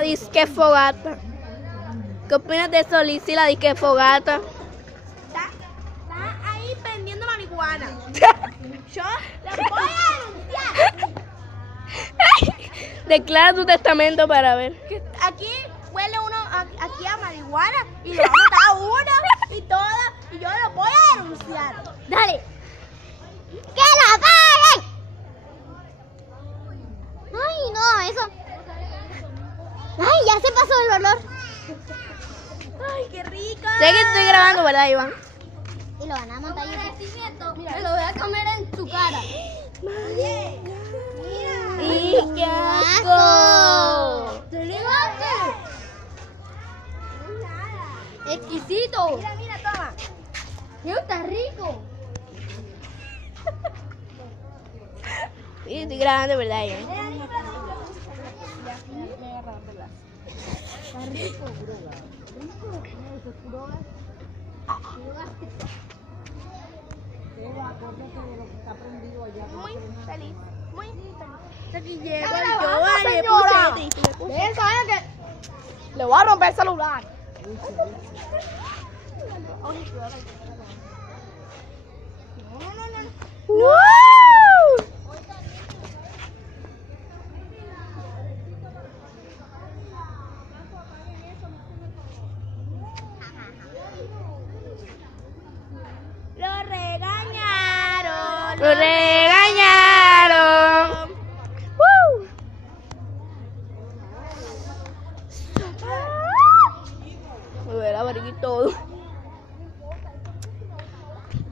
La disque fogata. ¿Qué opinas de eso, Lizzy, la disque fogata? Está ahí vendiendo marihuana. Yo la voy a denunciar. Declara tu testamento para ver. Que aquí huele uno aquí a marihuana y lo va a matar uno y toda y yo lo voy a denunciar. Dale. ¡Que la paguen! Ay, no, eso. Ay, ya se pasó el olor. Ay, qué rico. Sé que estoy grabando, ¿verdad, Iván? Y lo van a montar en me lo voy a comer en tu cara. ¡Y qué asco! Exquisito. Mira, mira, toma. Mira, está rico. Sí, estoy grabando, ¿verdad, Iván? Está rico, bro. Muy feliz, muy feliz. Aquí llego ¡Dale, yo, vamos, vale, señora! puse Dejen saber que le voy a romper el celular. ¡Woo! Lo regañaron. ¡Lo regañaron! ¡Woo! Me duele la barriga y todo.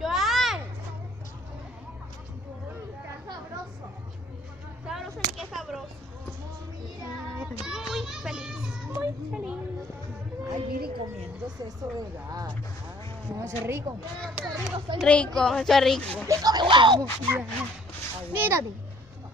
Joan. Está sabroso. Sabroso y qué sabroso. Muy feliz, muy feliz. Ay, mire, comiéndose eso, ¿verdad? no, eso es rico. Rico, eso es rico. Quítate.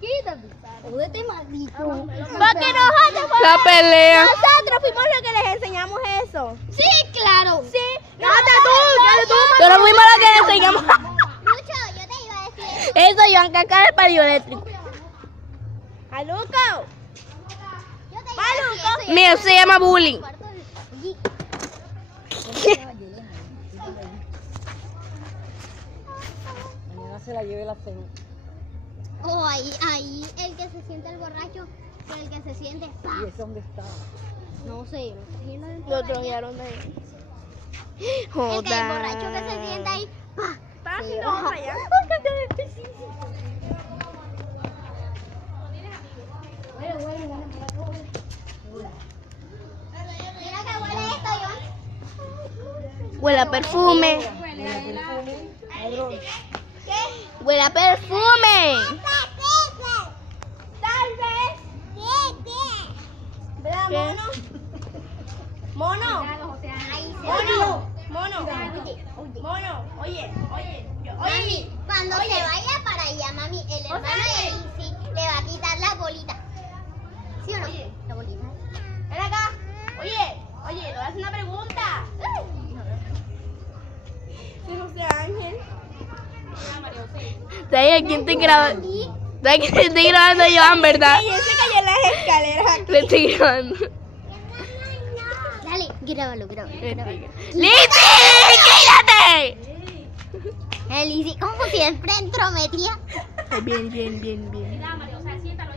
Quítate. Jódete, maldito. Porque nosotros La pelea. nosotros fuimos los que les enseñamos eso. Sí, claro. Sí. Cállate tú, Pero fuimos las que le enseñamos. Lucho, yo te iba a decir eso. Eso, Iván, caca del palio eléctrico. A Luco. Yo te iba a decir eso. Mira, eso se llama bullying. Mañana se la lleve la cena. Oh, ahí el que se siente el borracho, con el que se siente. ¡pa! ¿Y ese dónde está? No sé, lo está viendo dentro Lo de allá. troyaron de ahí. El borracho que se siente ahí. ¡pa! Están haciendo otra ya. Mira que huele esto, Iván. Huele a perfume. Huele a perfume. Tal vez. ¿Verdad, ¿Qué? mono? Mono. Ahí se Mono. Mono. Mono. Oye. Mami, cuando se vaya para allá, mami, el hermano de Lizzy le va a quitar la bolita. ¿Sí o no? Oye. La bolita. Ven acá. Oye, le voy a hacer una pregunta. Sí, José Ángel. ¿Sabes quién te grabando? ¿Sabes quién te estoy grabando, Iván, verdad? Y él se cayó en las escaleras aquí. Le estoy grabando. Dale, grábalo. ¡Lizzy! ¡Quédate! Lizzy, como siempre, entrometía. Bien. Ayer José Ángel se cayó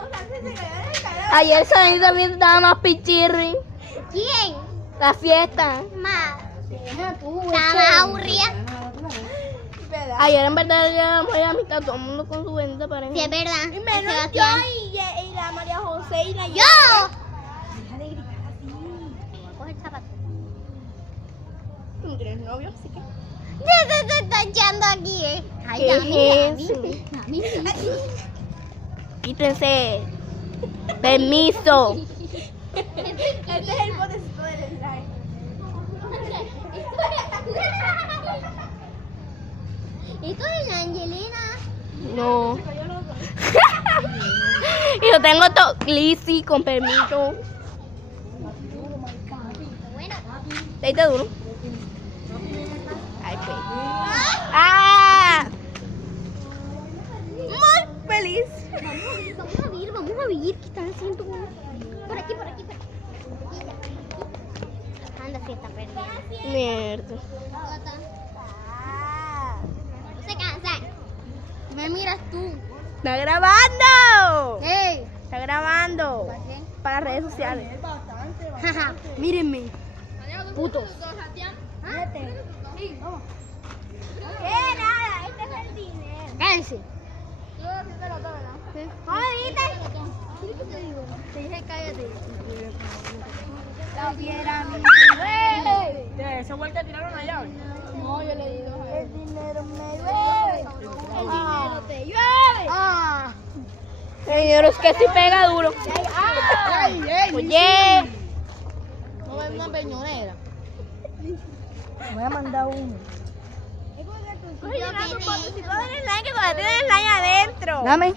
en las escaleras. Ayer también estaba más pichirri. ¿Quién? La fiesta. Más. Estaba más aburrida. ¿Verdad? Ayer en verdad ya muy amistad, todo el mundo con su bendita pareja. Sí, es verdad. Y menos yo Sebastián. y la María José y la ¡Yo! Coge el zapato. Tú no tienes novio, así que. Se está echando aquí, ¿eh? Ay, ¿Qué dame. es Quítense. Permiso. Este es el potecito del slime. Esto es la Angelina. No. Y yo tengo todo Lizzy, con permiso. Bueno. Ahí está duro. Ay, pues. ¡Ah! Muy feliz. Vamos a ver qué están haciendo. Por aquí. Anda, si está perdiendo. Mierda. No se cansan. Me miras tú. ¡Está grabando! ¡Ey! Está grabando. Para redes sociales. Mírenme. Putos. Nada, este es el dinero. Cállense. Te dije cállate. La fiera, mi ¿esa vuelta tiraron allá? No, yo le digo. El dinero me llueve. El dinero te llueve. Ah. Señor, es que sí pega duro. Oye. No es una peñonera. Voy a mandar uno. Oye, si tú tienes slime, que todavía tienes slime adentro. Dame.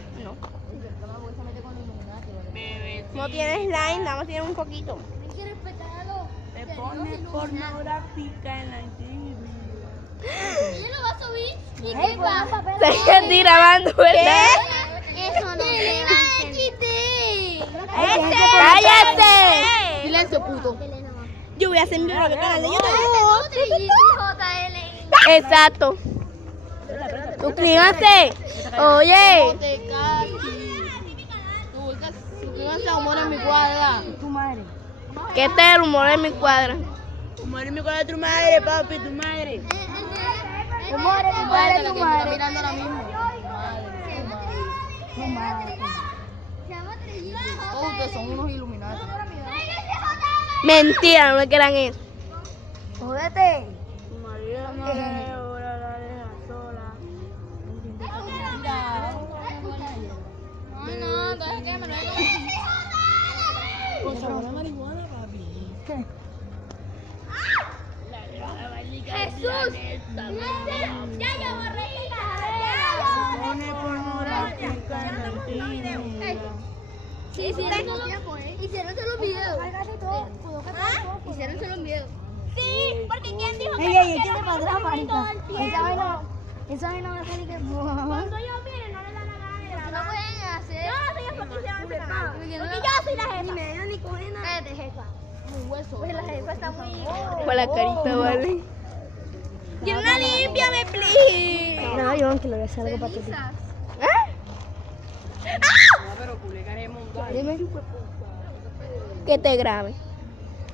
No tienes slime, nada más tienes un poquito. Te pones pornográfica en la TV. ¿Ella lo va a subir? ¿Y qué pasa? Estoy grabando, ¿verdad? Eso no se va a quitar. ¡Cállate! Silencio, puto. Yo voy a hacer mi propio canal de YouTube. JL. Exacto. Suscríbanse. Oye. Suscríbanse a Humor en mi cuadra. Tu madre. ¿Qué este es el humor en mi cuadra? Humor en mi cuadra, tu madre, papi, tu madre. Humor en mi cuadra, tu madre. Está mirando ahora mismo. Tu madre. Todos ustedes son unos iluminados. Mentira, no me quieran eso. Jódete. María no le ahora la deja sola. No, deja que me lo haga. Con sabor a marihuana, papi. Jesús. Ya yo borré Pone pornográfica en la TV. Hicieron solo un video. Hicieron solo un video. Sí, porque ¿quién dijo que Ey, échate para atrás, marica. Esa vaina va a salir que... cuando ellos vienen no les da la gana de No grabar? pueden hacer. Yo no soy el porque se van a separar. Porque yo soy la jefa. Ni me dio ni coge nada. Cállate, jefa. Pues la jefa está muy... Con la carita, ¿vale? Quiero una límpiame, please. No, yo aunque le voy a hacer algo para ti. Pero publicaremos un Dime. Que te grabe.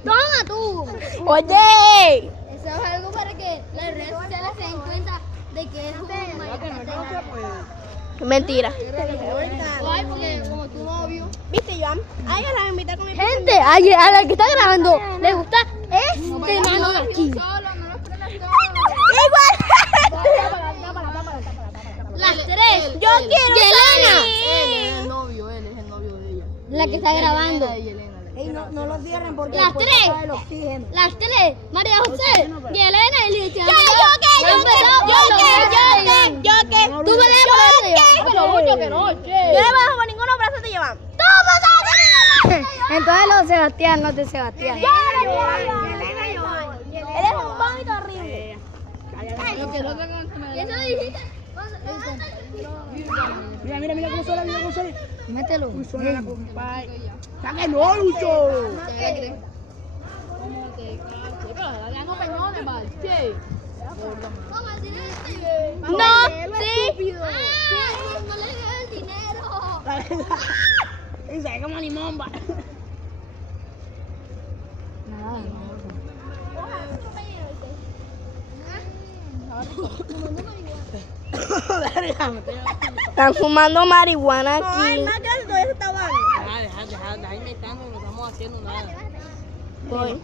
¡Toma tú! Oye. Eso es algo para que las redes sociales se den cuenta de que es un Mentira. Ay, porque como tu novio. ¿Viste, Joan? A ella la invité con mi Gente, a la que está grabando le gusta este mano de aquí. Las tres. Yo quiero Yelena. salir. Él es el novio de ella. La que está grabando. Ey, no lo cierren porque Las después tres. se cae el oxígeno. Las tres. María José, Yelena y Licia. Yo que. Tú me dejas por eso. Pero mucho que no, che. Yo no bajo por ninguno brazos de Joan. Entonces los Sebastián, los de Sebastián. Él es un vómito horrible. ¿Y eso dijiste? Mira cómo suena, mira cómo suena. Mételo. Suena la compadre. ¡Saca no, Lucho! No, sí. No le des el dinero. Y sabe como limón, va. Están fumando marihuana aquí. Más que todo eso está bueno. Deja inventando, no estamos haciendo nada. Voy.